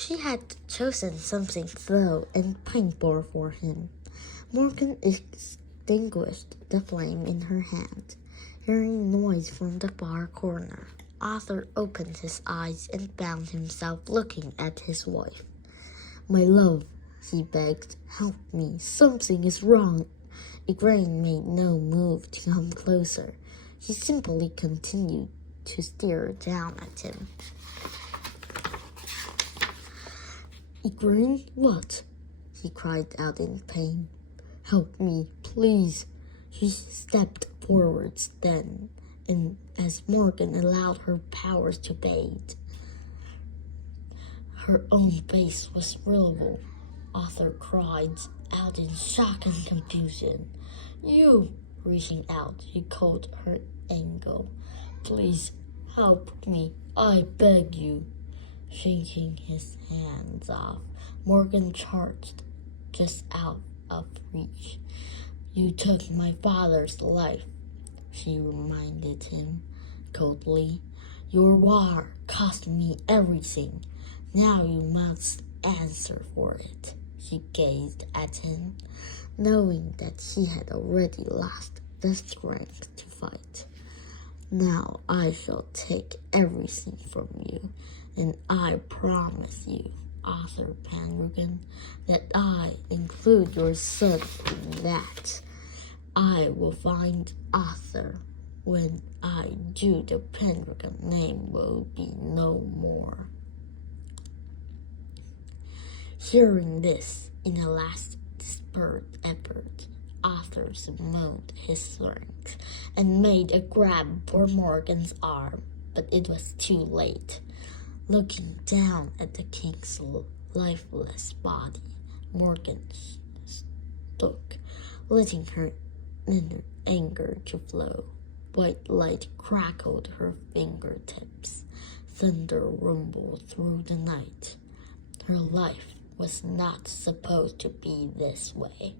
She had chosen something slow and painful for him. Morgan extinguished the flame in her hand. Hearing noise from the far corner, Arthur opened his eyes and found himself looking at his wife. "My love," he begged, "help me. Something is wrong." Igraine made no move to come closer. She simply continued to stare down at him. "Igraine, what?" he cried out in pain. "Help me, please." She stepped forwards then, and as Morgan allowed her powers to fade, her own face was visible. Arthur cried out in shock and confusion. "You!" Reaching out, he caught her ankle. "Please help me, I beg you." Shaking his hands off, Morgan charged just out of reach. "You took my father's life," she reminded him coldly. "Your war cost me everything. Now you must answer for it." She gazed at him, knowing that he had already lost the strength to fight. "Now I shall take everything from you, and I promise you, Arthur Pendragon, that I include your son in that. I will find Arthur. When I do, the Pendragon name will be no more." Hearing this, in a last desperate effort, Arthur summoned his strength and made a grab for Morgan's arm, but it was too late. Looking down at the king's lifeless body, Morgan stuck, letting her inner anger to flow. White light crackled her fingertips. Thunder rumbled through the night. Her life was not supposed to be this way.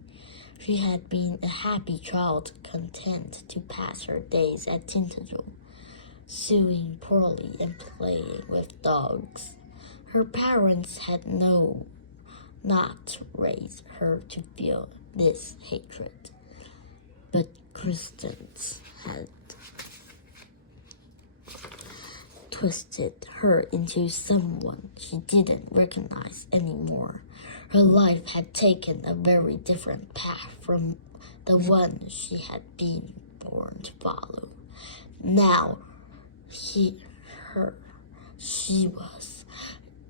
She had been a happy child, content to pass her days at Tintagel, sewing poorly and playing with dogs. Her parents had not raised her to feel this hatred, but Christians had twisted her into someone she didn't recognize anymore. Her life had taken a very different path from the one she had been born to follow. Now she was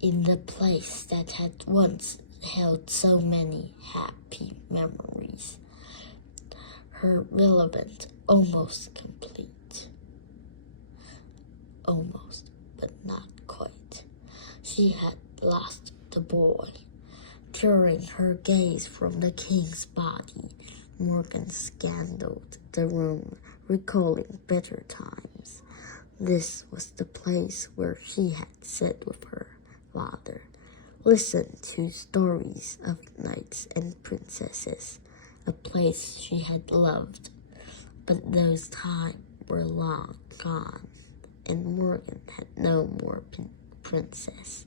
in the place that had once held so many happy memories. Her relevant, almost complete. Almost, but not quite. She had lost the boy. Tearing her gaze from the king's body, Morgan scanned the room, recalling better times. This was the place where she had sat with her father, listened to stories of knights and princesses, a place she had loved. But those times were long gone, and Morgan had no more princess.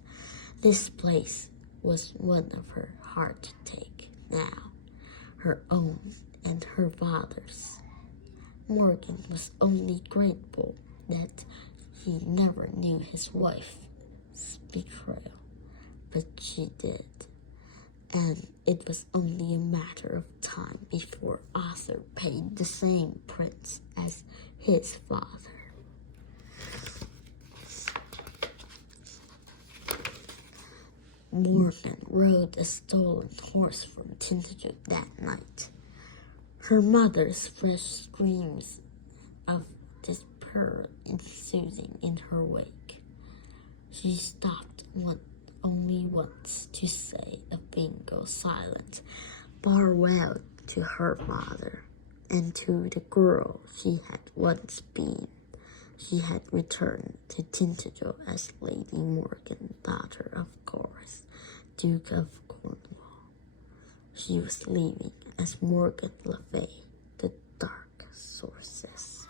This place was one of her hard to take now, her own and her father's. Morgan was only grateful that he never knew his wife's betrayal, but she did, and it was only a matter of time before Arthur paid the same price as his father. Morgan rode a stolen horse from Tintagel that night. Her mother's fresh screams of despair ensuing in her wake. She stopped only once to say a single silent farewell to her father and to the girl she had once been. She had returned to Tintagel as Lady Morgan, daughter of Corus, Duke of Cornwall. She was leaving as Morgan Le Fay, the Dark Sorceress.